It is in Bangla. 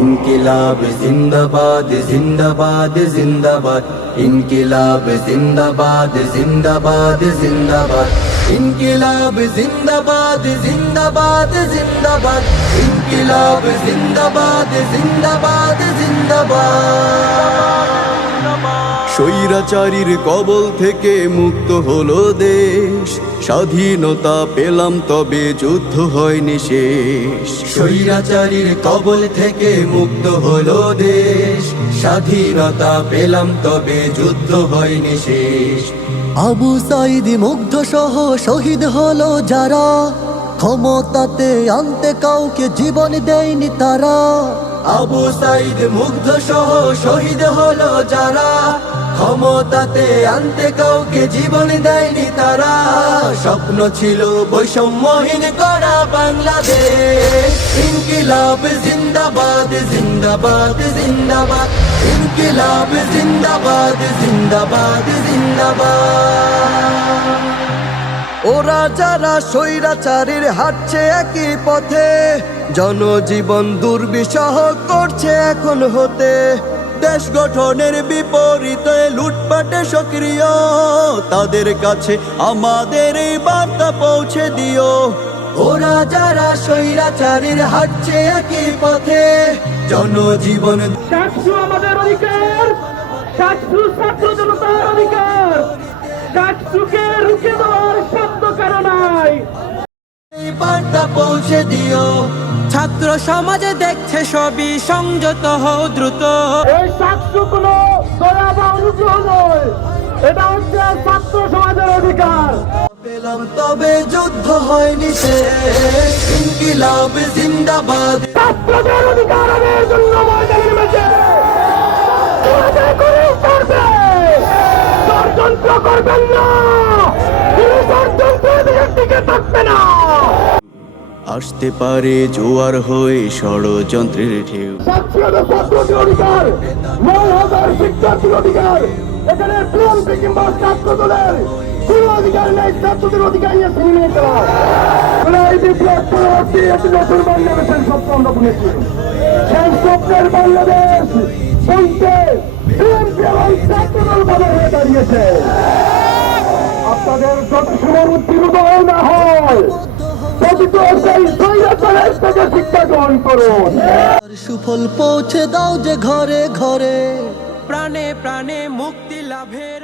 ইনকিলাব জিন্দাবাদ জিন্দাবাদ জিন্দাবাদ ইনকিলাব জিন্দাবাদ জিন্দাবাদ জিন্দাবাদ ইনকিলাব জিন্দাবাদ জিন্দাবাদ জিন্দাবাদ ইনকিলাব জিন্দাবাদ জিন্দাবাদ জিন্দাবাদ। স্বৈরাচারীর কবল থেকে মুক্ত হলো দেশ, স্বাধীনতা পেলাম তবে যুদ্ধ হয়নি শেষ। স্বৈরাচারীর কবল থেকে মুক্ত হলো দেশ, স্বাধীনতা পেলাম তবে যুদ্ধ হয়নি শেষ। আবু সাইদ মুগ্ধ সহ শহীদ হলো যারা, ক্ষমতাতে আনতে কাউকে জীবন দেয়নি তারা। আবু সাইদ মুগ্ধ সহ শহীদ হলো যারা, ক্ষমতাতে আনতে কাউকে জীবন দেয়নি তারা। স্বপ্ন ছিল বৈষম্যহীন করা বাংলাদেশ। ইনকিলাব জিন্দাবাদ জিন্দাবাদ জিন্দাবাদ ইনকিলাব জিন্দাবাদ জিন্দাবাদ জিন্দাবাদ। ওরা যারা স্বৈরাচারীর হাঁটছে একই পথে, জনজীবন দুর্বিষহ করছে এখন হতে। দেশ গঠনের বিপরীতে লুটপাটে সক্রিয়, তাদের কাছে আমাদের এই বার্তা পৌঁছে দিও। ওরা যারা স্বৈরাচারীর হাঁটছে একই পথে, জনজীবন চাকসু আমাদের অধিকার, চাকসু ছাত্র জনতার অধিকার, চাকসুকে রুখে দেওয়ার শব্দ কারো নাই। এই বার্তা পৌঁছে দিও। ছাত্র সমাজে দেখছে সবই, সংযত হও দ্রুত। এই চাকসু কোনো দয়া বা অনুগ্রহ নয়, এটা হচ্ছে ছাত্র সমাজের অধিকার। পেলাম তবে যুদ্ধ হয়নি শেষ। ইনকিলাব জিন্দাবাদ। ছাত্রদের অধিকার আদায়ের জন্য ময়দানে নেমেছে। আদায় করেই ছাড়বে, ষড়যন্ত্র করবেন না, কোনো ষড়যন্ত্র এদের দিকে থাকবে না। আসতে পারে জোয়ার হয়ে ষড়যন্ত্রের ঢেউ। ছাত্রদের ছাত্রদের অধিকার, ৯,০০০ শিক্ষার্থীর অধিকার। এখানে বিএনপি কিংবা ছাত্র দলের কোন অধিকার নেই ছাত্রদের অধিকার নিয়ে ছিনিয়ে করা। এই বিপ্লব পরবর্তী একটি নতুন বাংলাদেশের স্বপ্ন আমরা বুনেছি। সেই স্বপ্নের বাংলাদেশ বলতে বিএনপি এবং ছাত্র দল বাধা হয়ে দাঁড়িয়েছে। আপনাদের যত সময় উদ্দীপিত না হয়, প্রকৃত সেই স্বৈরাচারের থেকে শিক্ষা গ্রহণ করুন। সুফল পৌঁছে দাও যে ঘরে ঘরে, প্রাণে প্রাণে মুক্তি লাভের